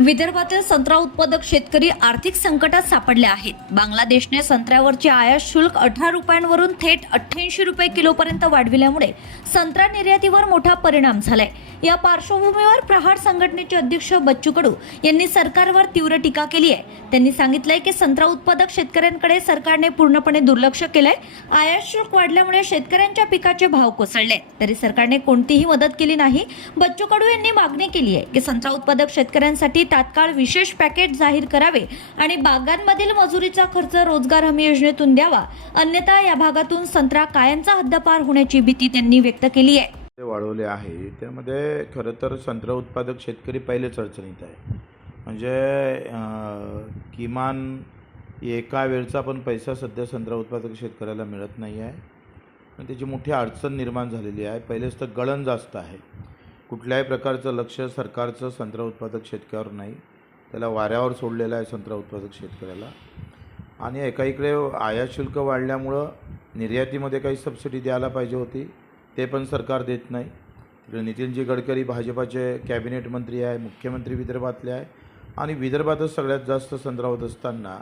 विदर्भातील संत्रा उत्पादक शेतकरी आर्थिक संकटात सापडले आहेत. बांगलादेशने संत्र्यावरचे आयात शुल्क अठरा रुपयांवरून थेट अठ्ठ्याऐंशी रुपये किलोपर्यंत वाढविल्यामुळे संत्रा निर्यातीवर मोठा परिणाम झालाय. या पार्श्वभूमीवर प्रहार संघटनेचे अध्यक्ष बच्चू कडू यांनी सरकारवर तीव्र टीका केली आहे. त्यांनी सांगितलंय की संत्रा उत्पादक शेतकऱ्यांकडे सरकारने पूर्णपणे दुर्लक्ष केलंय. आयात शुल्क वाढल्यामुळे शेतकऱ्यांच्या पिकाचे भाव कोसळले तरी सरकारने कोणतीही मदत केली नाही. बच्चू कडू यांनी मागणी केली आहे की संत्रा उत्पादक शेतकऱ्यांसाठी तात्काळ विशेष पॅकेज जाहीर करावे आणि बागांमधील मजुरीचा खर्च रोजगार हमी योजनेतून द्यावा. अन्यथा या भागातून संत्रा कायमचा हद्दपार होण्याची भीती त्यांनी व्यक्त केली आहे. वाढवले आहे. त्यामध्ये खरं तर संत्रा उत्पादक शेतकरी पहिलेच अडचणीत आहे. म्हणजे किमान एका वेळचा पण पैसा सध्या संत्रा उत्पादक शेतकऱ्याला मिळत नाही आहे आणि त्याची मोठी अडचण निर्माण झालेली आहे. पहिलेच तर गळण जास्त आहे. कुठल्याही प्रकारचं लक्ष सरकारचं संत्रा उत्पादक शेतकऱ्यावर नाही. त्याला वाऱ्यावर सोडलेलं आहे संत्रा उत्पादक शेतकऱ्याला. आणि एका इकडे आयात शुल्क वाढल्यामुळं निर्यातीमध्ये काही सबसिडी द्यायला पाहिजे होती ते पण सरकार देत नाही. तिकडे नितीनजी गडकरी भाजपाचे कॅबिनेट मंत्री आहे मुख्यमंत्री विदर्भातले आहे. आणि विदर्भातच सगळ्यात जास्त संत्रा होत असताना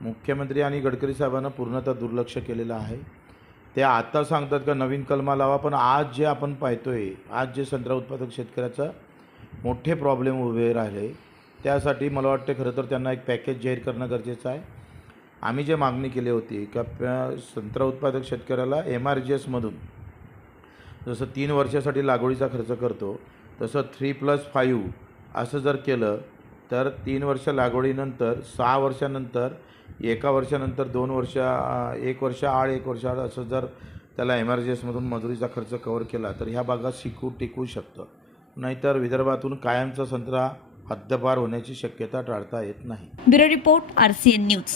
मुख्यमंत्री आणि गडकरी साहेबांना पूर्णतः दुर्लक्ष केलेलं आहे. ते आता सांगतात का नवीन कलमा लावा पण आज जे आपण पाहतोय आज जे संत्रा उत्पादक शेतकऱ्याचं मोठे प्रॉब्लेम उभे राहिले त्यासाठी मला वाटते खरं तर त्यांना एक पॅकेज जाहीर करणं गरजेचं आहे. आम्ही जे मागणी केली होती का संत्रा उत्पादक शेतकऱ्याला एम आर जी एसमधून जसं तीन वर्षासाठी लागवडीचा खर्च करतो तसं थ्री प्लस फाईव्ह असं जर केलं तर तीन वर्ष लागवडीनंतर सहा वर्षानंतर एका वर्षानंतर दोन वर्ष एक वर्ष आड एक वर्ष आड असं जर त्याला एम आर जी एसमधून मजुरीचा खर्च कवर केला तर ह्या भागात शिकू टिकू शकतं. नाहीतर विदर्भातून कायमचा संत्रा हद्दपार होण्याची शक्यता टाळता येत नाही. Bureau report R C N news.